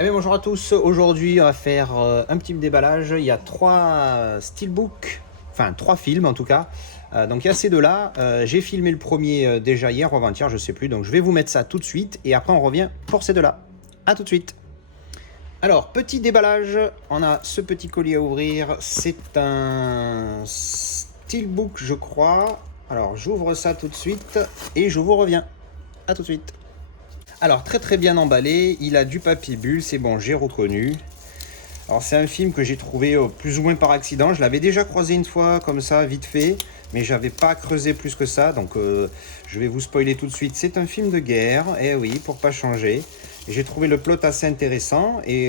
Eh bien, bonjour à tous, aujourd'hui on va faire un petit déballage. Il y a trois steelbooks, enfin trois films en tout cas. Donc il y a ces deux-là. J'ai filmé le premier déjà hier ou avant-hier, je sais plus. Donc je vais vous mettre ça tout de suite et après on revient pour ces deux-là. A tout de suite. Alors, petit déballage, on a ce petit colis à ouvrir. C'est un steelbook, je crois. Alors j'ouvre ça tout de suite et je vous reviens. A tout de suite. Alors très bien emballé, il a du papier bulle, c'est bon, j'ai reconnu. Alors c'est un film que j'ai trouvé plus ou moins par accident, je l'avais déjà croisé une fois comme ça, vite fait, mais j'avais pas creusé plus que ça, donc je vais vous spoiler tout de suite. C'est un film de guerre, eh oui, pour pas changer. J'ai trouvé le plot assez intéressant, et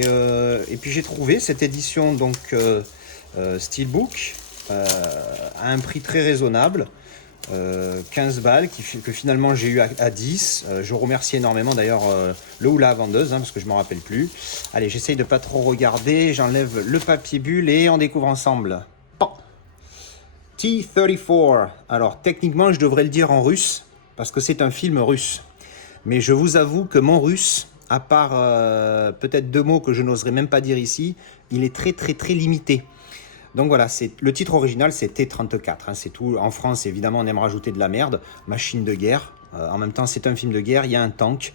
puis j'ai trouvé cette édition donc Steelbook à un prix très raisonnable. 15 balles que finalement j'ai eu à 10. Je remercie énormément d'ailleurs le ou la vendeuse, parce que je ne me rappelle plus. Allez, j'essaye de pas trop regarder, j'enlève le papier bulle et on découvre ensemble. Pan. T-34. Alors techniquement je devrais le dire en russe parce que c'est un film russe, mais je vous avoue que mon russe, à part peut-être deux mots que je n'oserais même pas dire ici, il est très limité. Donc voilà, le titre original c'est T-34, hein, c'est tout. En France évidemment on aime rajouter de la merde, machine de guerre. En même temps c'est un film de guerre, il y a un tank.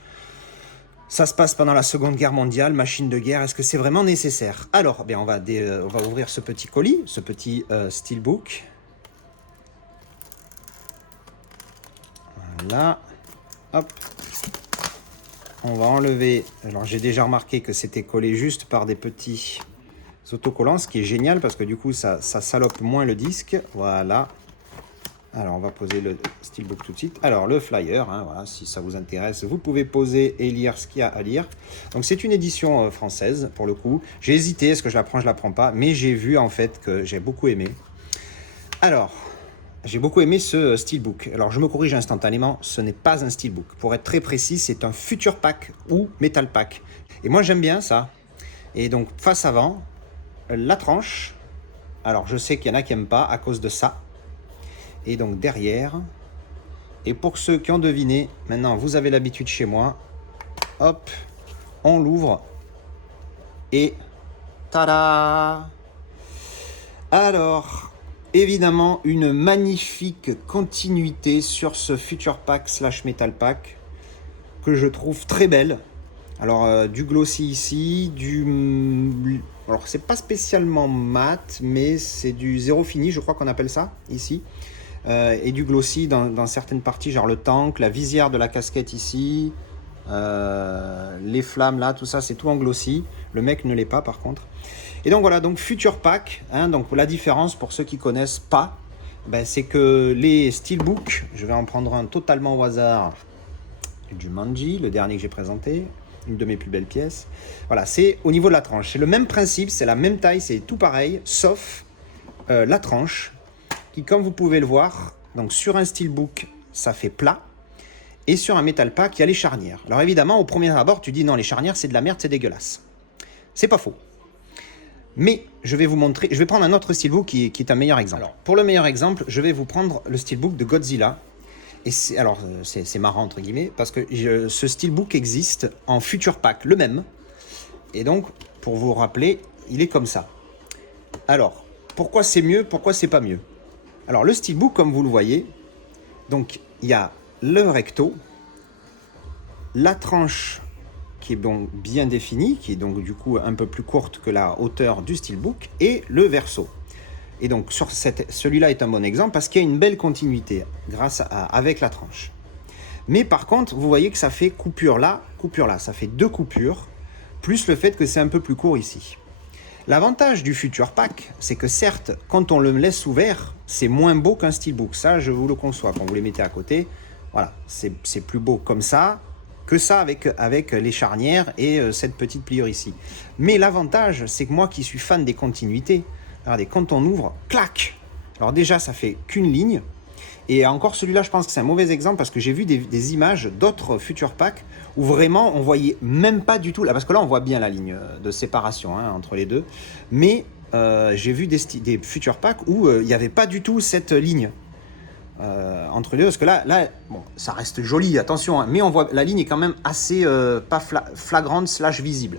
Ça se passe pendant la Seconde Guerre mondiale, machine de guerre, est-ce que c'est vraiment nécessaire? Alors, bien, on va ouvrir ce petit colis, ce petit steelbook. Voilà, hop. On va enlever, alors j'ai déjà remarqué que c'était collé juste par des petits autocollants, ce qui est génial parce que du coup ça salope moins le disque. Voilà. Alors on va poser le steelbook tout de suite. Alors le flyer, hein, voilà, si ça vous intéresse, vous pouvez poser et lire ce qu'il y a à lire. Donc c'est une édition française pour le coup. J'ai hésité, est-ce que je la prends pas, mais j'ai vu en fait que j'ai beaucoup aimé. Alors, j'ai beaucoup aimé ce steelbook. Alors je me corrige instantanément, ce n'est pas un steelbook. Pour être très précis, c'est un future pack ou metal pack. Et moi j'aime bien ça. Et donc face avant, la tranche, alors je sais qu'il y en a qui n'aiment pas à cause de ça, et donc derrière, et pour ceux qui ont deviné, maintenant vous avez l'habitude chez moi, hop, on l'ouvre, et tada! Alors, évidemment, une magnifique continuité sur ce Future Pack / Metal Pack, que je trouve très belle. Alors, du glossy ici, alors c'est pas spécialement mat, mais c'est du zéro fini, je crois qu'on appelle ça ici. Et du glossy dans certaines parties, genre le tank, la visière de la casquette ici, les flammes là, tout ça, c'est tout en glossy. Le mec ne l'est pas par contre. Et donc voilà, donc Future Pack, hein, donc la différence pour ceux qui connaissent pas, ben, c'est que les Steelbook, je vais en prendre un totalement au hasard, du Manji, le dernier que j'ai présenté, une de mes plus belles pièces. Voilà, c'est au niveau de la tranche. C'est le même principe, c'est la même taille, c'est tout pareil, sauf la tranche, qui, comme vous pouvez le voir, donc sur un steelbook, ça fait plat, et sur un metal pack, il y a les charnières. Alors évidemment, au premier abord, tu dis non, les charnières, c'est de la merde, c'est dégueulasse. C'est pas faux. Mais je vais vous montrer, je vais prendre un autre steelbook qui est un meilleur exemple. Alors, pour le meilleur exemple, je vais vous prendre le steelbook de Godzilla. Et c'est marrant entre guillemets parce que ce steelbook existe en future pack, le même. Et donc, pour vous rappeler, il est comme ça. Alors, pourquoi c'est mieux, pourquoi c'est pas mieux? Alors, le steelbook, comme vous le voyez, donc il y a le recto, la tranche qui est donc bien définie, qui est donc du coup un peu plus courte que la hauteur du steelbook, et le verso. Et donc celui-là est un bon exemple parce qu'il y a une belle continuité avec la tranche. Mais par contre, vous voyez que ça fait coupure là, ça fait deux coupures, plus le fait que c'est un peu plus court ici. L'avantage du Future Pack, c'est que certes, quand on le laisse ouvert, c'est moins beau qu'un steelbook. Ça, je vous le conçois. Quand vous les mettez à côté, voilà, c'est plus beau comme ça que ça avec les charnières et cette petite pliure ici. Mais l'avantage, c'est que moi qui suis fan des continuités, regardez, quand on ouvre, clac! Alors déjà, ça fait qu'une ligne. Et encore celui-là, je pense que c'est un mauvais exemple parce que j'ai vu des images d'autres Future Pack où vraiment on voyait même pas du tout, là, parce que là on voit bien la ligne de séparation hein, entre les deux, mais j'ai vu des Future Pack où il n'y avait pas du tout cette ligne entre les deux, parce que là bon, ça reste joli, attention, hein, mais on voit la ligne est quand même assez pas flagrante / visible.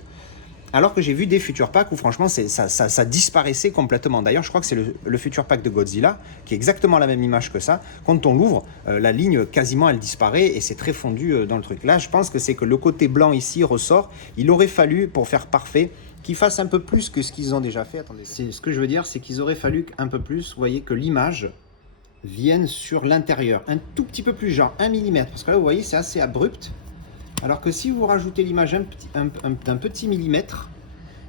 Alors que j'ai vu des Future Pack où franchement ça disparaissait complètement. D'ailleurs je crois que c'est le Future Pack de Godzilla qui est exactement la même image que ça. Quand on l'ouvre, la ligne quasiment elle disparaît et c'est très fondu dans le truc. Là je pense que c'est que le côté blanc ici ressort. Il aurait fallu, pour faire parfait, qu'ils fassent un peu plus que ce qu'ils ont déjà fait. Attendez, ce que je veux dire, c'est qu'ils auraient fallu un peu plus, vous voyez, que l'image vienne sur l'intérieur. Un tout petit peu plus, genre 1 mm. Parce que là vous voyez c'est assez abrupt. Alors que si vous rajoutez l'image d'un petit millimètre,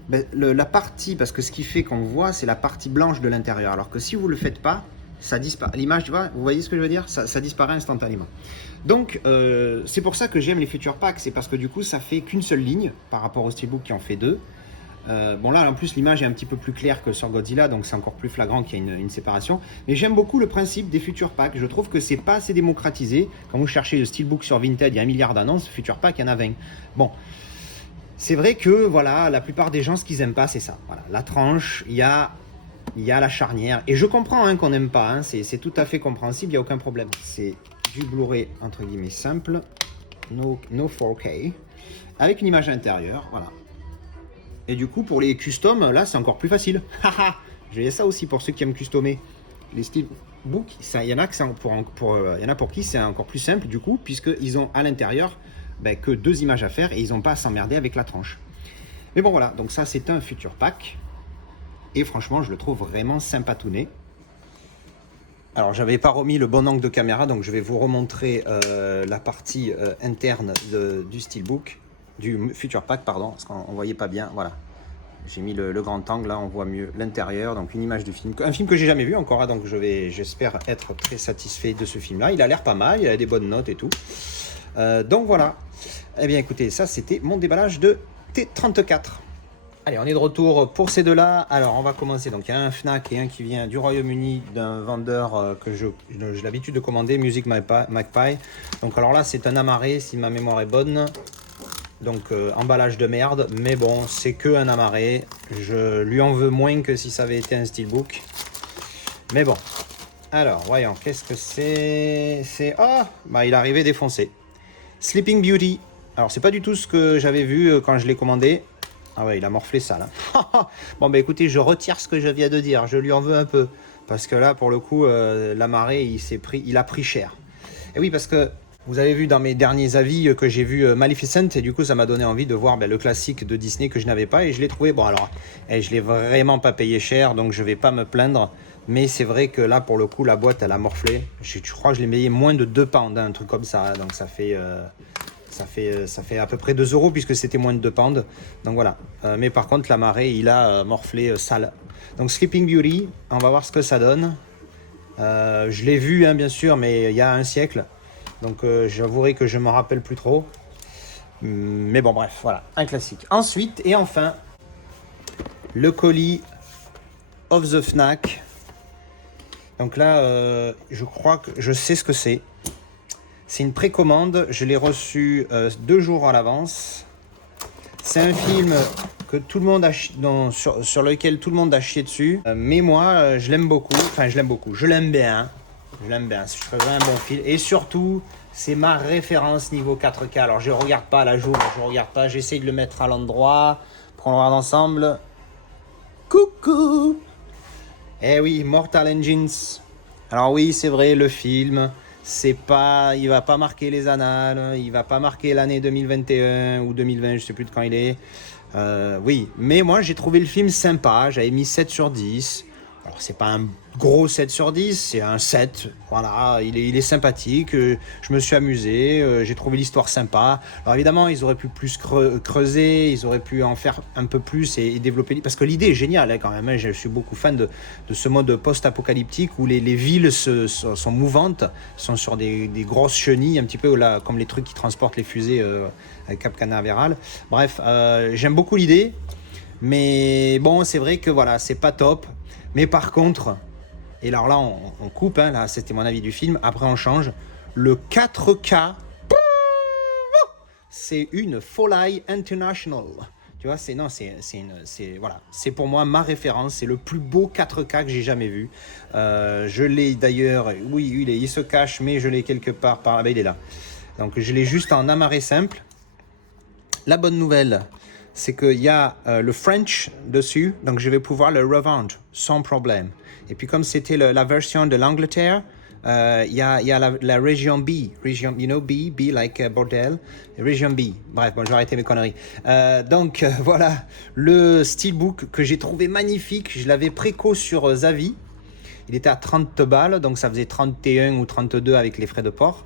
ben, la partie, parce que ce qui fait qu'on voit, c'est la partie blanche de l'intérieur. Alors que si vous ne le faites pas, ça disparaît. L'image, tu vois, vous voyez ce que je veux dire, ça disparaît instantanément. Donc, c'est pour ça que j'aime les Future Pack, c'est parce que du coup, ça fait qu'une seule ligne par rapport au Steelbook qui en fait deux. Bon là en plus l'image est un petit peu plus claire que sur Godzilla, donc c'est encore plus flagrant qu'il y a une séparation, mais j'aime beaucoup le principe des Future Pack. Je trouve que c'est pas assez démocratisé. Quand vous cherchez le Steelbook sur Vinted, il y a 1 milliard d'annonces, Future Pack il y en a 20. Bon, c'est vrai que voilà, la plupart des gens ce qu'ils aiment pas c'est ça, voilà, la tranche, il y a la charnière, et je comprends hein, qu'on n'aime pas, hein, c'est tout à fait compréhensible, il n'y a aucun problème. C'est du Blu-ray entre guillemets simple, no 4K, avec une image intérieure, voilà. Et du coup, pour les customs, là, c'est encore plus facile. J'ai ça aussi pour ceux qui aiment customer. Les Steelbook, il y en a pour qui c'est encore plus simple, du coup, puisqu'ils ont à l'intérieur que 2 images à faire et ils n'ont pas à s'emmerder avec la tranche. Mais bon, voilà. Donc ça, c'est un Future Pack. Et franchement, je le trouve vraiment sympatouné. Alors, j'avais pas remis le bon angle de caméra, donc je vais vous remontrer la partie interne du Steelbook. Du Future Pack, pardon, parce qu'on ne voyait pas bien, voilà. J'ai mis le grand angle, là, on voit mieux l'intérieur, donc une image du film. Un film que j'ai jamais vu encore, hein, donc j'espère être très satisfait de ce film-là. Il a l'air pas mal, il a des bonnes notes et tout. Donc voilà. Eh bien écoutez, ça c'était mon déballage de T34. Allez, on est de retour pour ces deux-là. Alors on va commencer, donc il y a un Fnac et un qui vient du Royaume-Uni, d'un vendeur que j'ai l'habitude de commander, Music Magpie. Donc alors là c'est un amarré, si ma mémoire est bonne. Donc emballage de merde, mais bon, c'est que un amarré. Je lui en veux moins que si ça avait été un Steelbook. Mais bon. Alors, voyons, qu'est-ce que c'est... Oh, bah il est arrivé défoncé. Sleeping Beauty. Alors, c'est pas du tout ce que j'avais vu quand je l'ai commandé. Ah ouais, il a morflé ça, là. Bon, bah écoutez, je retire ce que je viens de dire. Je lui en veux un peu. Parce que là, pour le coup, l'amarré, il a pris cher. Et oui, parce que... Vous avez vu dans mes derniers avis que j'ai vu Maleficent et du coup ça m'a donné envie de voir le classique de Disney que je n'avais pas et je l'ai trouvé, bon alors, je l'ai vraiment pas payé cher donc je vais pas me plaindre, mais c'est vrai que là pour le coup la boîte elle a morflé, je crois que je l'ai payé moins de 2 pounds, hein, un truc comme ça, donc ça fait à peu près 2 € puisque c'était moins de 2 pounds, donc voilà, mais par contre l'amarré il a morflé sale. Donc Sleeping Beauty, on va voir ce que ça donne. Je l'ai vu hein, bien sûr, mais il y a un siècle. Donc j'avouerai que je ne me rappelle plus trop. Mais bon bref, voilà, un classique. Ensuite et enfin, le colis of the Fnac. Donc là, je crois que je sais ce que c'est. C'est une précommande, je l'ai reçu 2 jours à l'avance. C'est un film que tout le monde a sur lequel tout le monde a chié dessus. Mais moi, je l'aime beaucoup. Enfin, je l'aime beaucoup. Je l'aime bien. Je l'aime bien, je trouve un bon film. Et surtout, c'est ma référence niveau 4K. Alors, je ne regarde pas la joue, je ne regarde pas. J'essaye de le mettre à l'endroit pour qu'on le regarde ensemble. Coucou! Eh oui, Mortal Engines. Alors oui, c'est vrai, le film, il va pas marquer les annales, il va pas marquer l'année 2021 ou 2020, je sais plus de quand il est. Oui, mais moi, j'ai trouvé le film sympa. J'avais mis 7 sur 10. Alors, c'est pas un gros 7 sur 10, c'est un 7. Voilà, il est sympathique. Je me suis amusé. J'ai trouvé l'histoire sympa. Alors, évidemment, ils auraient pu plus creuser. Ils auraient pu en faire un peu plus et développer. Parce que l'idée est géniale, hein, quand même. Hein. Je suis beaucoup fan de ce mode post-apocalyptique où les villes sont mouvantes, sont sur des grosses chenilles, un petit peu là, comme les trucs qui transportent les fusées à Cap Canaveral. Bref, j'aime beaucoup l'idée. Mais bon, c'est vrai que voilà, c'est pas top. Mais par contre, et alors là on coupe, hein, là c'était mon avis du film, après on change, le 4K, c'est une Foley International. Tu vois, voilà, c'est pour moi ma référence, c'est le plus beau 4K que j'ai jamais vu. Je l'ai d'ailleurs, oui, il se cache, mais je l'ai quelque part il est là. Donc je l'ai juste en amarré simple. La bonne nouvelle, c'est qu'il y a le French dessus, donc je vais pouvoir le revendre sans problème. Et puis comme c'était la version de l'Angleterre, il y a la région B, région, you know, B like bordel, région B. Bref, bon, je vais arrêter mes conneries. Donc voilà, le steelbook que j'ai trouvé magnifique, je l'avais préco sur Zavi. Il était à 30 balles, donc ça faisait 31 ou 32 avec les frais de port.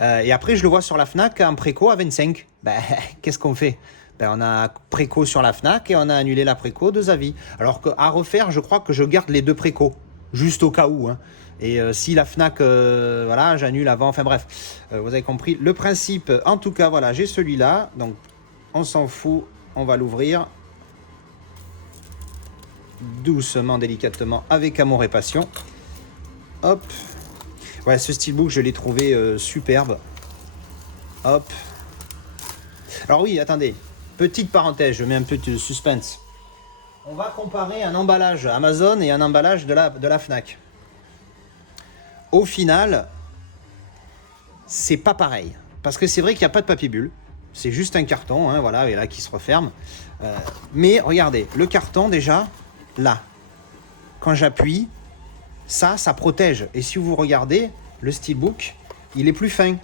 Et après, je le vois sur la Fnac en préco à 25. Ben, qu'est-ce qu'on fait? Ben, on a préco sur la Fnac et on a annulé la préco de Zavi. Alors qu'à refaire, je crois que je garde les deux précos, juste au cas où. Hein. Et si la Fnac, voilà, j'annule avant, enfin bref, vous avez compris le principe. En tout cas, voilà, j'ai celui-là, donc on s'en fout, on va l'ouvrir doucement, délicatement, avec amour et passion. Hop. Ouais, ce steelbook, je l'ai trouvé superbe. Hop. Alors oui, attendez, petite parenthèse, je mets un peu de suspense. On va comparer un emballage Amazon et un emballage de la Fnac. Au final, c'est pas pareil. Parce que c'est vrai qu'il n'y a pas de papier bulle. C'est juste un carton, hein, voilà, et là qui se referme. Mais regardez, le carton déjà, là, quand j'appuie, ça protège. Et si vous regardez, le steelbook, il est plus fin.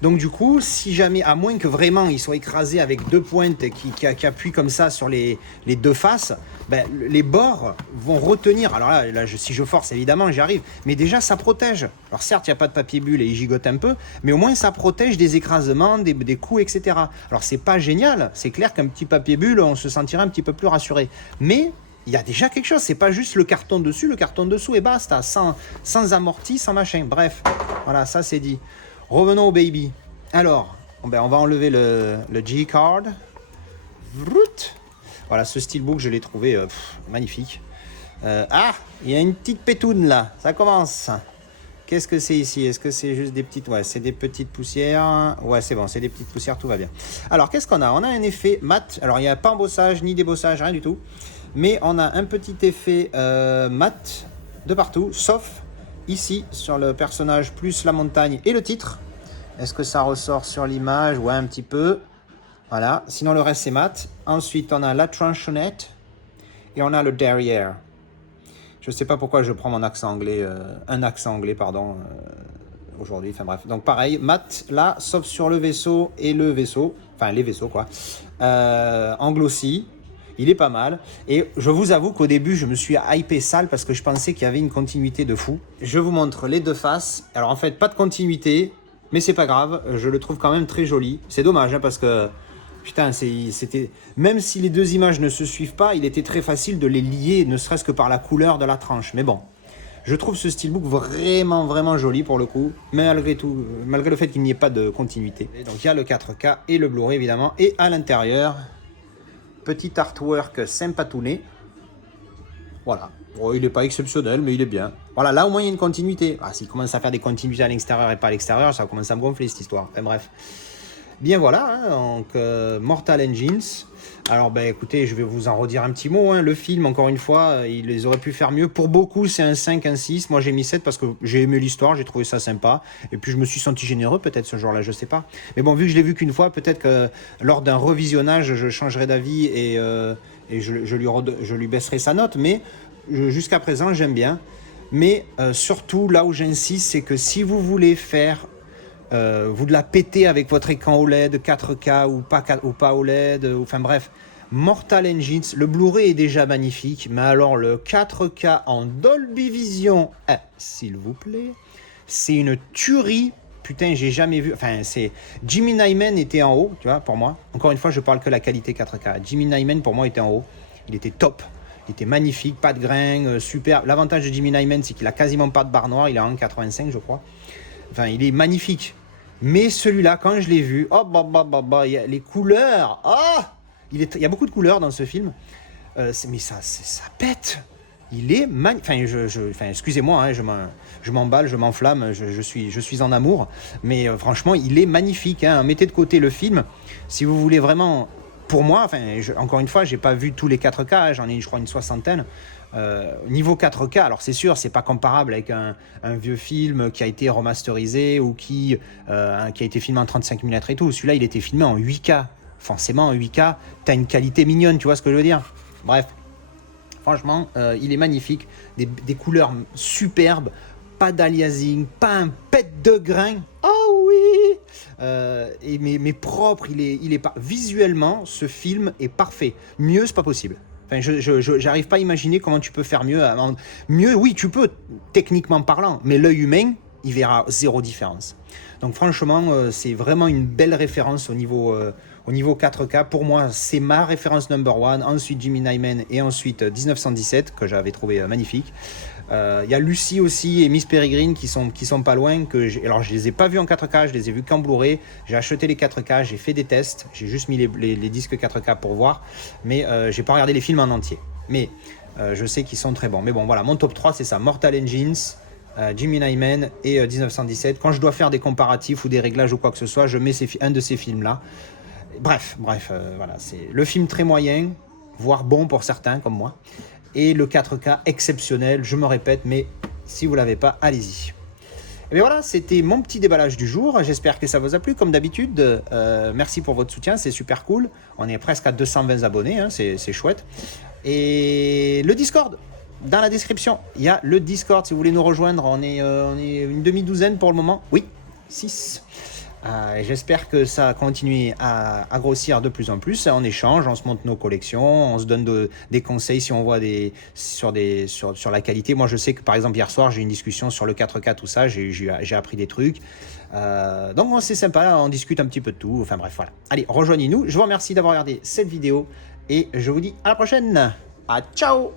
Donc du coup, si jamais, à moins que vraiment il soit écrasé avec deux pointes qui appuient comme ça sur les deux faces, ben, les bords vont retenir. Alors là si je force, évidemment, j'y arrive. Mais déjà, ça protège. Alors certes, il n'y a pas de papier bulle et il gigote un peu, mais au moins ça protège des écrasements, des coups, etc. Alors c'est pas génial. C'est clair qu'un petit papier bulle, on se sentirait un petit peu plus rassuré. Mais il y a déjà quelque chose. C'est pas juste le carton dessus, le carton dessous et basta. Sans amorti, sans machin. Bref, voilà, ça c'est dit. Revenons au baby. Alors, ben on va enlever le G-card. Voilà, ce steelbook, je l'ai trouvé magnifique. Ah, il y a une petite pétoune là. Ça commence. Qu'est-ce que c'est ici? Est-ce que c'est juste des petites... Ouais, c'est des petites poussières. Ouais, c'est bon, c'est des petites poussières, tout va bien. Alors, qu'est-ce qu'on a? On a un effet mat. Alors, il n'y a pas embossage, ni débossage, rien du tout. Mais on a un petit effet mat de partout, sauf ici, sur le personnage, plus la montagne et le titre. Est-ce que ça ressort sur l'image? Ouais, un petit peu. Voilà. Sinon, le reste, c'est mat. Ensuite, on a la tronchonnette et on a le derrière. Je ne sais pas pourquoi je prends mon accent anglais, un accent anglais, pardon, aujourd'hui. Enfin bref. Donc, pareil, mat là, sauf sur le vaisseau et le vaisseau. Enfin, les vaisseaux, quoi. En glossy. Il est pas mal. Et je vous avoue qu'au début, je me suis hypé sale parce que je pensais qu'il y avait une continuité de fou. Je vous montre les deux faces. Alors, en fait, pas de continuité. Mais c'est pas grave, je le trouve quand même très joli. C'est dommage hein, parce que, putain, c'était même si les deux images ne se suivent pas, il était très facile de les lier, ne serait-ce que par la couleur de la tranche. Mais bon, je trouve ce steelbook vraiment, vraiment joli pour le coup, malgré tout, malgré le fait qu'il n'y ait pas de continuité. Et donc il y a le 4K et le Blu-ray évidemment, et à l'intérieur, petit artwork sympatouné. Voilà. Oh, il n'est pas exceptionnel, mais il est bien. Voilà, là au moins il y a une continuité. Ah, s'il commence à faire des continuités à l'extérieur et pas à l'extérieur, ça commence à me gonfler cette histoire. Enfin bref. Bien voilà, hein, donc Mortal Engines. Alors ben écoutez, je vais vous en redire un petit mot. Hein. Le film, encore une fois, ils les auraient pu faire mieux. Pour beaucoup, c'est un 5, un 6. Moi j'ai mis 7 parce que j'ai aimé l'histoire, j'ai trouvé ça sympa. Et puis je me suis senti généreux peut-être ce jour-là, je sais pas. Mais bon, vu que je l'ai vu qu'une fois, peut-être que lors d'un revisionnage, je changerai d'avis et je lui baisserai sa note. Mais jusqu'à présent, j'aime bien. Mais surtout, là où j'insiste, c'est que si vous voulez faire vous de la péter avec votre écran OLED 4K ou pas OLED, enfin bref, Mortal Engines, le Blu-ray est déjà magnifique, mais alors le 4K en Dolby Vision, s'il vous plaît, c'est une tuerie. Putain, j'ai jamais vu. Enfin, c'est Jimmy Nyman était en haut, tu vois, pour moi. Encore une fois, je parle que la qualité 4K. Jimmy Nyman pour moi était en haut. Il était top. Il était magnifique, pas de grain, super. L'avantage de Jimmy Nyman, c'est qu'il a quasiment pas de barre noire. Il est en 1,85, je crois. Enfin, il est magnifique. Mais celui-là, quand je l'ai vu, oh, il y a les couleurs. Oh, il y a beaucoup de couleurs dans ce film. Mais ça pète. Il est magnifique. Enfin, excusez-moi, hein, je m'emballe, je m'enflamme, je suis en amour. Mais franchement, il est magnifique. Hein. Mettez de côté le film. Si vous voulez vraiment... Pour moi, enfin, encore une fois, j'ai pas vu tous les 4K. J'en ai, je crois, une soixantaine. Niveau 4K, alors c'est sûr, c'est pas comparable avec un vieux film qui a été remasterisé ou qui a été filmé en 35 mm et tout. Celui-là, il était filmé en 8K. forcément en 8K, tu as une qualité mignonne, tu vois ce que je veux dire? Bref, franchement, il est magnifique, des couleurs superbes, pas d'aliasing, pas un pet de grain. Oh oui, mais propre, il est pas. Visuellement, ce film est parfait. Mieux, c'est pas possible. Enfin, j'arrive pas à imaginer comment tu peux faire mieux. Mieux, oui, tu peux, techniquement parlant, mais l'œil humain, il verra zéro différence. Donc franchement, c'est vraiment une belle référence au niveau 4K. Pour moi, c'est ma référence number one. Ensuite, Jimmy Nyman et ensuite 1917, que j'avais trouvé magnifique. Il y a Lucie aussi et Miss Peregrine qui sont pas loin. Alors, je les ai pas vus en 4K, je les ai vus qu'en Blu-ray. J'ai acheté les 4K, j'ai fait des tests. J'ai juste mis les disques 4K pour voir. Mais j'ai pas regardé les films en entier. Mais je sais qu'ils sont très bons. Mais bon, voilà, mon top 3, c'est ça. Mortal Engines, Jimmy Nyman et 1917. Quand je dois faire des comparatifs ou des réglages ou quoi que ce soit, je mets un de ces films-là. Bref, voilà. C'est le film très moyen, voire bon pour certains, comme moi. Et le 4K exceptionnel, je me répète, mais si vous ne l'avez pas, allez-y. Et bien voilà, c'était mon petit déballage du jour. J'espère que ça vous a plu, comme d'habitude. Merci pour votre soutien, c'est super cool. On est presque à 220 abonnés, hein, c'est chouette. Et le Discord, dans la description, il y a le Discord. Si vous voulez nous rejoindre, on est une demi-douzaine pour le moment. Oui, 6. J'espère que ça continue à grossir de plus en plus. On échange, on se montre nos collections, on se donne des conseils si on voit sur la qualité. Moi, je sais que par exemple hier soir, j'ai eu une discussion sur le 4K, tout ça. J'ai appris des trucs. Donc c'est sympa, on discute un petit peu de tout. Enfin bref, voilà. Allez, rejoignez-nous. Je vous remercie d'avoir regardé cette vidéo et je vous dis à la prochaine. Ciao.